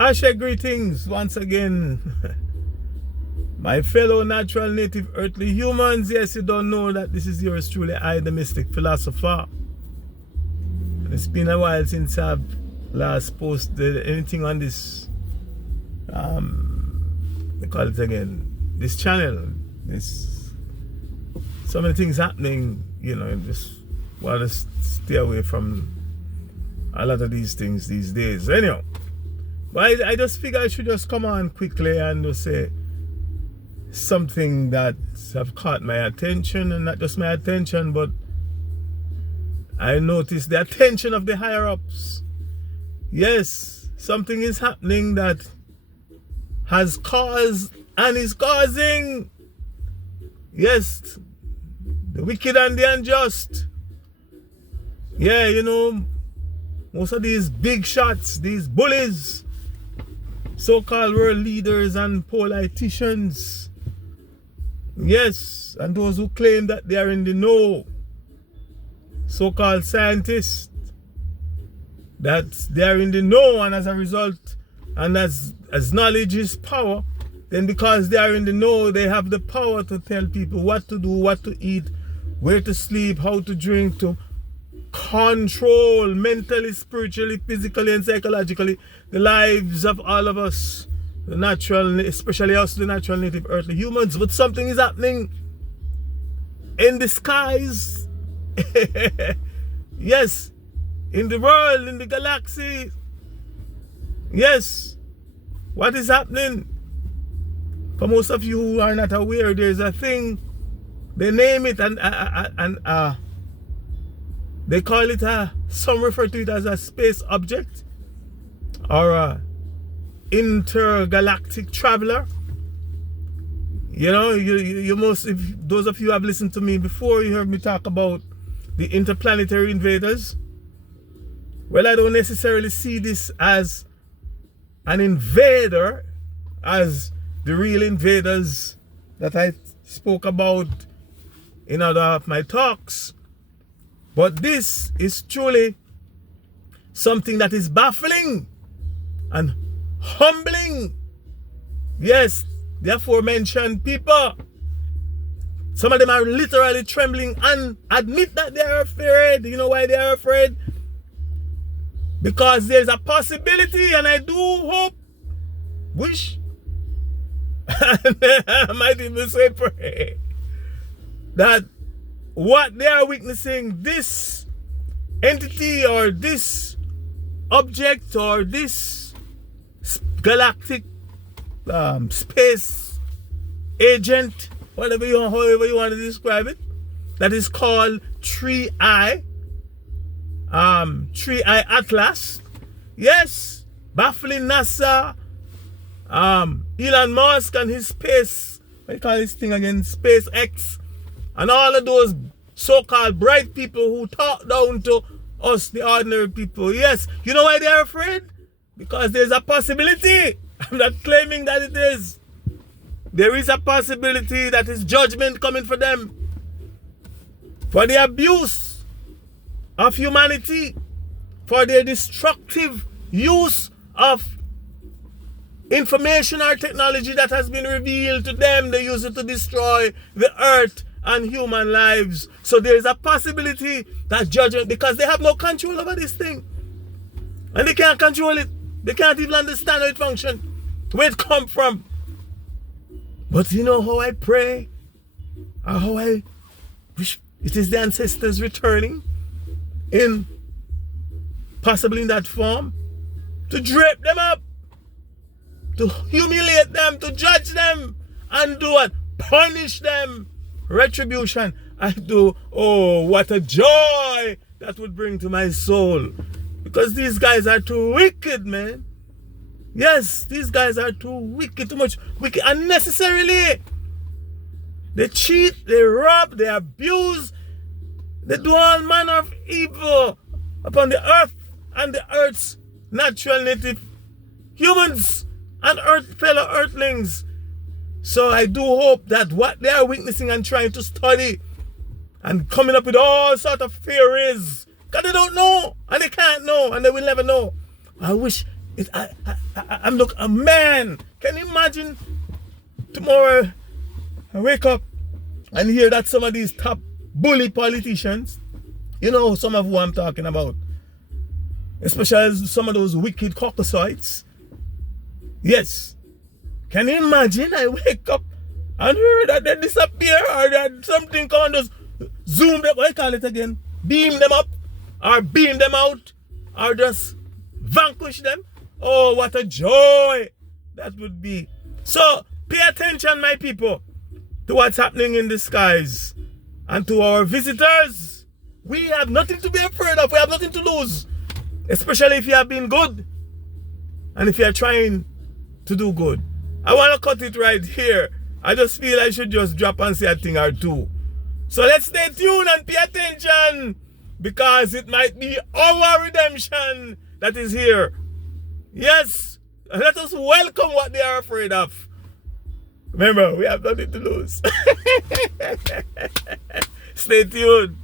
I share greetings once again. My fellow natural native earthly humans. Yes, you don't know that this is yours truly, I, the Mystic Philosopher. And it's been a while since I've last posted anything on this, they call it again, this channel. This, so many things happening, you know, and just want to stay away from a lot of these things these days. Anyhow, but I just figure I should just come on quickly and just say something that have caught my attention, and not just my attention, but I noticed the attention of the higher ups. Yes, something is happening that has caused and is causing, yes, the wicked and the unjust. Yeah, you know, most of these big shots, these bullies, so-called world leaders and politicians, yes, and those who claim that they are in the know, so-called scientists, that they are in the know, and as a result, and as knowledge is power, then because they are in the know, they have the power to tell people what to do, what to eat, where to sleep, how to drink, to control mentally, spiritually, physically, and psychologically the lives of all of us, the natural, especially us, the natural native earthly humans. But something is happening in the skies. Yes, in the world, in the galaxy. Yes, what is happening? For most of you who are not aware, there's a thing, they name it and they call it some refer to it as a space object or a intergalactic traveler. You know, you most, if those of you who have listened to me before, you heard me talk about the interplanetary invaders. Well, I don't necessarily see this as an invader, as the real invaders that I spoke about in other of my talks. But this is truly something that is baffling and humbling. Yes, the aforementioned people. Some of them are literally trembling and admit that they are afraid. You know why they are afraid? Because there's a possibility, and I do hope, wish, and I might even say pray, that what they are witnessing, this entity or this object or this galactic space agent, however you want to describe it, that is called 3IAtlas. Yes, baffling NASA, Elon Musk and his space, what do you call this thing again, SpaceX, and all of those so-called bright people who talk down to us, the ordinary people. Yes, you know why they are afraid? Because there's a possibility. I'm not claiming that it is. There is a possibility that is judgment coming for them, for the abuse of humanity, for their destructive use of information or technology that has been revealed to them. They use it to destroy the earth and human lives. So there is a possibility that judgment, because they have no control over this thing, and they can't control it. They can't even understand how it functions, where it come from. But you know how I pray, or how I wish it is the ancestors returning in, possibly in that form, to drape them up, to humiliate them, to judge them, and do what? Punish them. Retribution. I do. Oh, what a joy that would bring to my soul. Because these guys are too wicked, man. Yes, these guys are too wicked, too much wicked unnecessarily. They cheat, they rob, they abuse, they do all manner of evil upon the earth and the earth's natural native humans and fellow earthlings. So I do hope that what they are witnessing and trying to study and coming up with all sorts of theories, because they don't know and they can't know and they will never know. I wish I'm look, a man. Can you imagine tomorrow I wake up and hear that some of these top bully politicians, you know some of who I'm talking about, especially some of those wicked caucasoids. Yes. Can you imagine I wake up and hear that they disappear or that something come and just zoom them, what I call it again? Beam them up or beam them out or just vanquish them? Oh, what a joy that would be. So, pay attention, my people, to what's happening in the skies. And to our visitors, we have nothing to be afraid of. We have nothing to lose. Especially if you have been good. And if you are trying to do good. I want to cut it right here. I just feel I should just drop and say a thing or two. So let's stay tuned and pay attention. Because it might be our redemption that is here. Yes, let us welcome what they are afraid of. Remember, we have nothing to lose. Stay tuned.